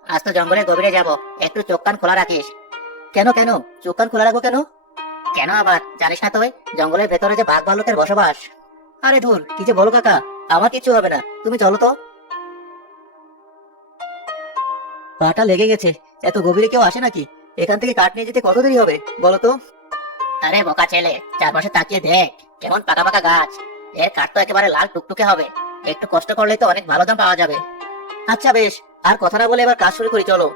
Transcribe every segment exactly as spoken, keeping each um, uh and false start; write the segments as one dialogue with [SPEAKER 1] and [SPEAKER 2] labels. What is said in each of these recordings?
[SPEAKER 1] আজ তো জঙ্গলের গভীরে যাব, একটু চোখ কান খোলা রাখিস। কেন কেন চোখ কান খোলা রাখবো কেন? কেন আবার জানিস না তুই, জঙ্গলের ভেতরে যে বাঘ ভাল্লুকের বসবাস। আরে ধুর, কি যে বলো কাকা, আমার কিছু হবে না, তুমি চলো তো। পাটা লেগে গেছে, এত গভীরে কেউ আসে নাকি? এখান থেকে কাঠ নিয়ে যেতে কত দেরি হবে বলো তো? আরে বোকা ছেলে, চারপাশে তাকিয়ে দেখ, কেমন পাকা পাকা গাছ। এর কাঠ তো একেবারে লাল টুকটুকে হবে, একটু কষ্ট করলে তো অনেক ভালো দাম পাওয়া যাবে। আচ্ছা বেশ, আর কথা না বলে এবার কাজ শুরু করি, চলো।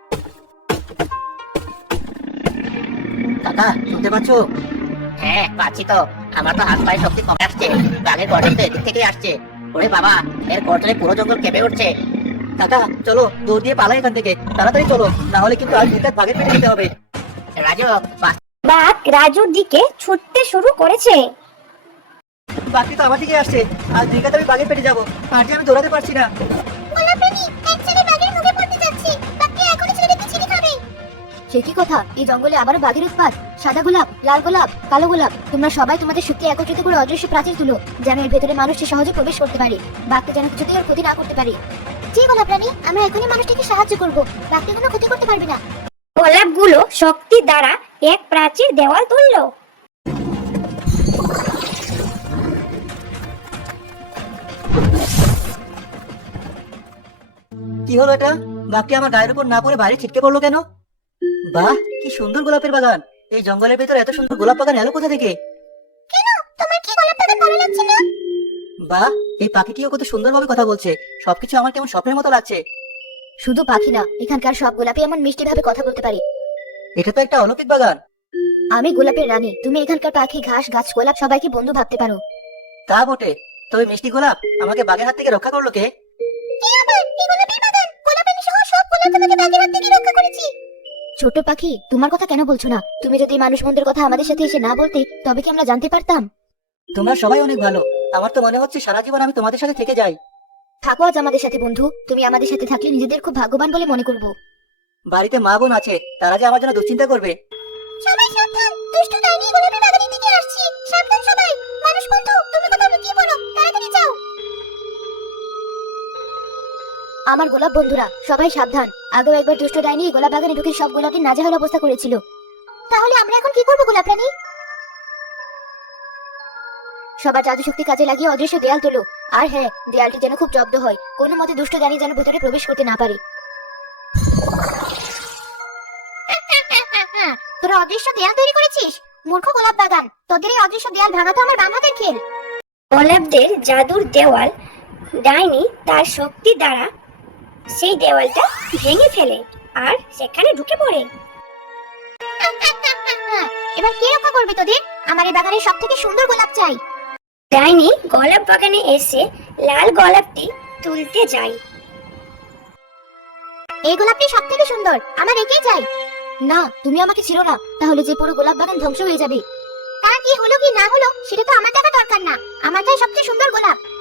[SPEAKER 1] কাকা শুনতে পাচ্ছ? হ্যাঁ পাচ্ছি তো, আমার তো হাত পায়ে শক্তি কমে আসছে, বাঘের গর্জন তো এদিক থেকেই আসছে। ওরে বাবা, এর গর্জনে পুরো জঙ্গল কেঁপে উঠছে। কাকা চলো, দৌড় দিয়ে পালাই এখান থেকে, তাড়াতাড়ি চলো, না হলে কিন্তু আর দুই বাঘের পেটে যেতে হবে। রাজু,
[SPEAKER 2] বাঘ রাজুর দিকে ছুটতে শুরু করেছে।
[SPEAKER 1] বাঘটি তো আমার দিকে আসছে, আর দুই কাতে আমি বাঘের পেটে যাবো, আর যে আমি দৌড়াতে পারছি না।
[SPEAKER 2] সে কি কথা, এই জঙ্গলে আবার বাঘের উৎপাত? সাদা গোলাপ, লাল গোলাপ, কালো গোলাপ, তোমরা সবাই তোমাদের শক্তি একত্রিত করে অদৃশ্য প্রাচীর তুলো, যেন এর ভেতরে মানুষটি সহজে প্রবেশ করতে পারে, বাঘকে যেন কিছুতেই ওর ক্ষতি না করতে পারে। জি গোলাপ রানী, আমরা এখনই মানুষটিকে সাহায্য করব, বাঘকে কোনো ক্ষতি করতে পারবে না। গোলাপগুলো শক্তি দ্বারা এক প্রাচীর দেওয়াল তুললো।
[SPEAKER 1] কি হলো এটা? বাঘটি আমার গায়ের উপর না পড়ে বাইরে ছিটকে পড়লো কেন? বাহ, কি সুন্দর গোলাপের বাগান! এই জঙ্গলের ভিতরে এত সুন্দর গোলাপ বাগান এলো কোথা থেকে?
[SPEAKER 2] কেন, তোমার কি গোলাপ বাগান ভালো লাগছে না?
[SPEAKER 1] বাহ, এই পাখিটিও কত সুন্দরভাবে কথা বলছে, সবকিছু আমার কেমন স্বপ্নের মতো লাগছে।
[SPEAKER 2] শুধু পাখি না, এখানকার সব গোলাপই এমন মিষ্টি ভাবে কথা বলতে পারে।
[SPEAKER 1] এটা তো একটা অলৌকিক বাগান।
[SPEAKER 2] আমি গোলাপের রানী, তুমি এখানকার পাখি, ঘাস, গাছ, গোলাপ সবাইকে বন্ধু ভাবতে পারো।
[SPEAKER 1] তা বটে, তবে মিষ্টি গোলাপ আমাকে বাঘের হাত থেকে রক্ষা করলো কে?
[SPEAKER 2] ছোট পাখি, তোমার কথা কেন বলছো না? তুমি যদি মানুষ মন্দের কথা আমাদের সাথে এসে না বলতে, তবে কি আমরা জানতে পারতাম?
[SPEAKER 1] তোমরা সবাই অনেক ভালো, আমার তো মনে হচ্ছে সারা জীবন আমি তোমাদের সাথে থেকে যাই।
[SPEAKER 2] থাকো আজ আমাদের সাথে বন্ধু, তুমি আমাদের সাথে থাকলে নিজেদের খুব ভাগ্যবান বলে মনে করবো।
[SPEAKER 1] বাড়িতে মা বোন আছে, তারা যে আমার জন্য দুশ্চিন্তা করবে।
[SPEAKER 2] সবাই সাবধান, দুষ্টু ডাইনি গোলাপের বাগানের দিকে আসছে, সাবধান সবাই। মানুষ বন্ধু, তুমি কোথাও লুকিয়ে পড়ো, তাড়াতাড়ি যাও। আমার গোলাপ বন্ধুরা সবাই সাবধান, আগেও একবার দুষ্ট ডাইনি গোলাপ বাগানে ঢুকে সব গোলাপের নাজেহাল অবস্থা করেছিল। তাহলে আমরা এখন কি করবো গোলাপ রানী? সবার জাদু শক্তি কাজে লাগিয়ে অদৃশ্য দেয়াল তোলো, আর হ্যাঁ, দেয়ালটি যেন খুব জব্দ হয়, কোনো মতে দুষ্ট ডাইনি যেন ভেতরে প্রবেশ করতে না পারে। তোরা অদৃশ্য দেয়াল তৈরি করেছিস? মূর্খ গোলাপ বাগান, তোদের এই অদৃশ্য দেয়াল ভাঙা তো আমার বাম হাতের খেল। গোলাপদের জাদুর দেওয়াল, ডাইনি তার শক্তি দ্বারা সেই দেওয়ালটা ভেঙে ফেলে আর সেখানে ঢুকে পড়ে। এবার কে রক্ষা করবে তোদের? আমার এই বাগানের সব থেকে সুন্দর গোলাপ চাই। ডাইনি গোলাপ বাগানে এসে লাল গোলাপটি তুলতে যায়। এই গোলাপটি সব থেকে সুন্দর, আমার একেই চাই। না, তুমি আমাকে ছিল না, তাহলে যে পুরো গোলাপ বাগান ধ্বংস হয়ে যাবে। তার কি হলো কি না হলো সেটা তো আমার দেখা দরকার না, আমার চাই সবচেয়ে সুন্দর গোলাপ।